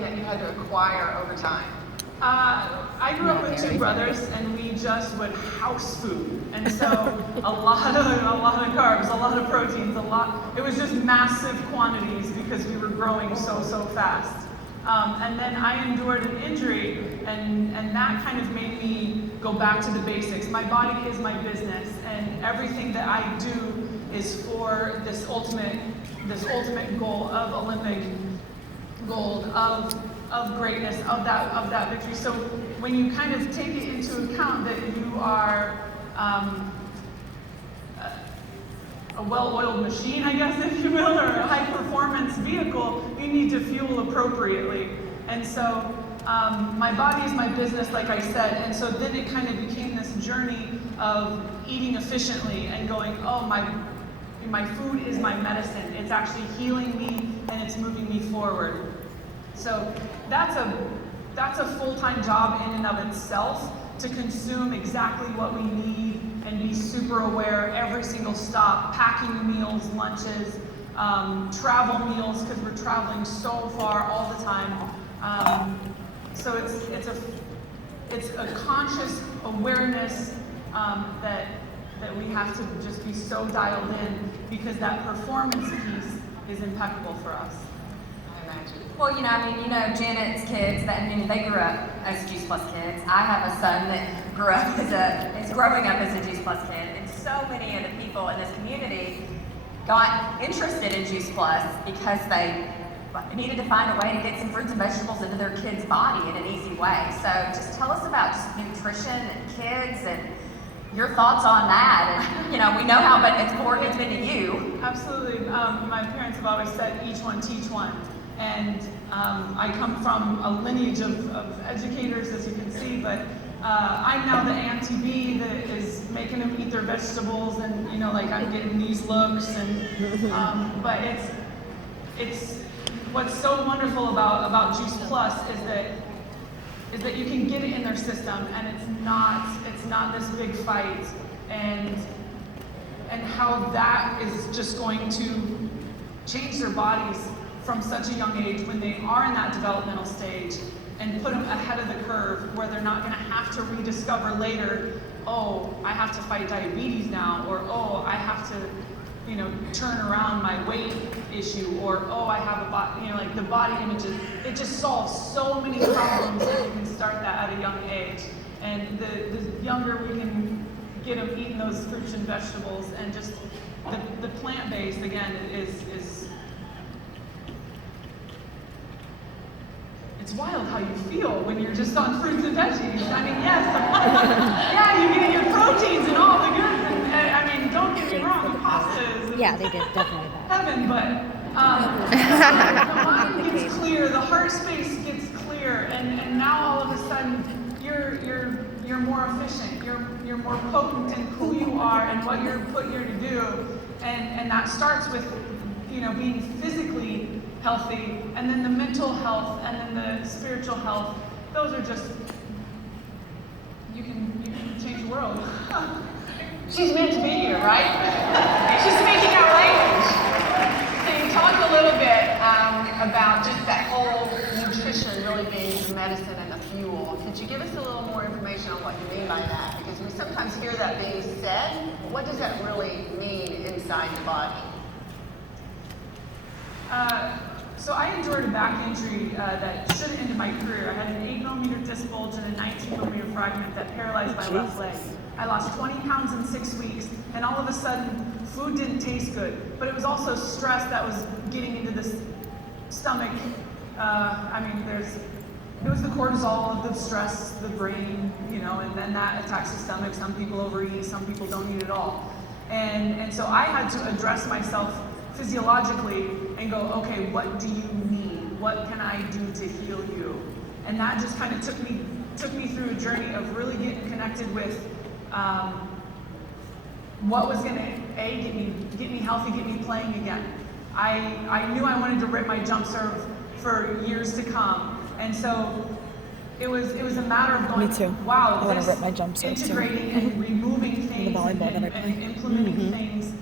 that you had to acquire over time? I grew up with two brothers, and we just would house food, and so a lot of carbs, a lot of proteins, It was just massive quantities because we were growing so fast. And then I endured an injury, and that kind of made me go back to the basics. My body is my business, and everything that I do is for this ultimate goal of Olympic gold, of greatness, of that victory. So when you kind of take it into account that you are a well-oiled machine, I guess, if you will, or a high-performance vehicle, you need to fuel appropriately. And so my body is my business, like I said, and so then it kind of became this journey of eating efficiently and going, oh, my food is my medicine. It's actually healing me and it's moving me forward. So that's a full-time job in and of itself, to consume exactly what we need and be super aware every single stop, packing meals, lunches, travel meals, because we're traveling so far all the time. So it's a conscious awareness that we have to just be so dialed in, because that performance piece is impeccable for us. Well, Janet's kids, they grew up as Juice Plus kids. I have a son that is growing up as a Juice Plus kid, and so many of the people in this community got interested in Juice Plus because they needed to find a way to get some fruits and vegetables into their kids' body in an easy way. So just tell us about just nutrition and kids and your thoughts on that. And we know how important it's been to you. Absolutely. My parents have always said, each one teach one. And I come from a lineage of educators, as you can see, but I'm now the Auntie B that is making them eat their vegetables, and I'm getting these looks, and but it's what's so wonderful about Juice Plus is that you can get it in their system, and it's not this big fight, and how that is just going to change their bodies from such a young age when they are in that developmental stage, and put them ahead of the curve where they're not going to have to rediscover later, oh, I have to fight diabetes now, or oh, I have to turn around my weight issue, or oh, I have a body, the body images. It just solves so many problems if you can start that at a young age. And the younger we can get them eating those fruits and vegetables, and just the plant-based, again, is it's wild how you feel when you're just on fruits and veggies. Yes, yeah, you get your proteins and all the goods, and don't get me wrong, the pastas. Yeah, they did definitely that. Heaven, but the mind gets clear, the heart space gets clear, and now all of a sudden you're more efficient, you're more potent in who you are and what you're put here to do, and that starts with being physically healthy, and then the mental health, and then the spiritual health. Those are just, you can change the world. She's meant to be here, right? She's speaking our language. So you talked a little bit about just that whole nutrition really being the medicine and the fuel. Could you give us a little more information on what you mean by that? Because we sometimes hear that being said. What does that really mean inside the body? So I endured a back injury that should have ended my career. I had an 8mm disc bulge and a 19mm fragment that paralyzed my left leg. I lost 20 pounds in 6 weeks, and all of a sudden, food didn't taste good. But it was also stress that was getting into the stomach. It was the cortisol of the stress, the brain, and then that attacks the stomach. Some people overeat, some people don't eat at all. And so I had to address myself physiologically and go, okay, what do you need? What can I do to heal you? And that just kind of took me through a journey of really getting connected with what was going to get me healthy, get me playing again. I knew I wanted to rip my jump serve for years to come, and so it was a matter of going, Me too. wow, I want to rip my jump serve integrating and removing things volleyball that I and play. implementing things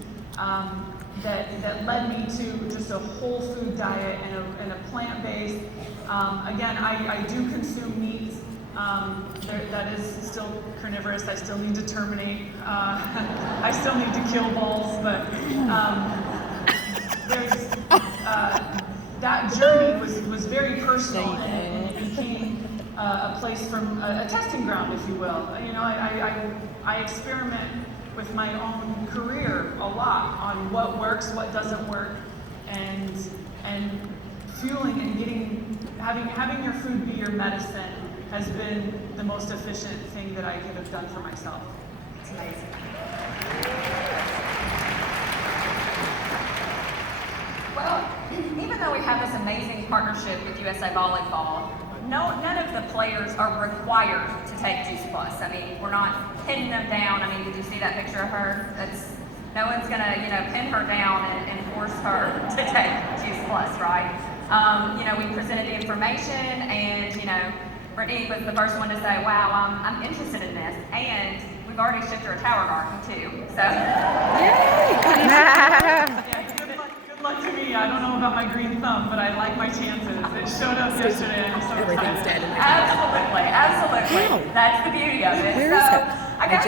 that led me to just a whole food diet and a plant-based. Again, I do consume meat. That is still carnivorous. I still need to terminate. I still need to kill balls, but that journey was very personal, and it became a place from a testing ground, if you will. You know, I experiment with my own career a lot on what works, what doesn't work, and fueling and having your food be your medicine has been the most efficient thing that I could have done for myself. It's amazing. Well, even though we have this amazing partnership with USA Volleyball, none of the players are required to take Juice Plus. I mean, we're not pinning them down. I mean, did you see that picture of her? No one's gonna, pin her down and force her to take Juice Plus, right? We presented the information, and Brittany was the first one to say, "Wow, I'm interested in this," and we've already shipped her a tower garden too. So. Good luck to me. I don't know about my green thumb, but I like my chances. It showed up yesterday, and I'm so excited. Absolutely. Wow. That's the beauty of it. Where is it? I guess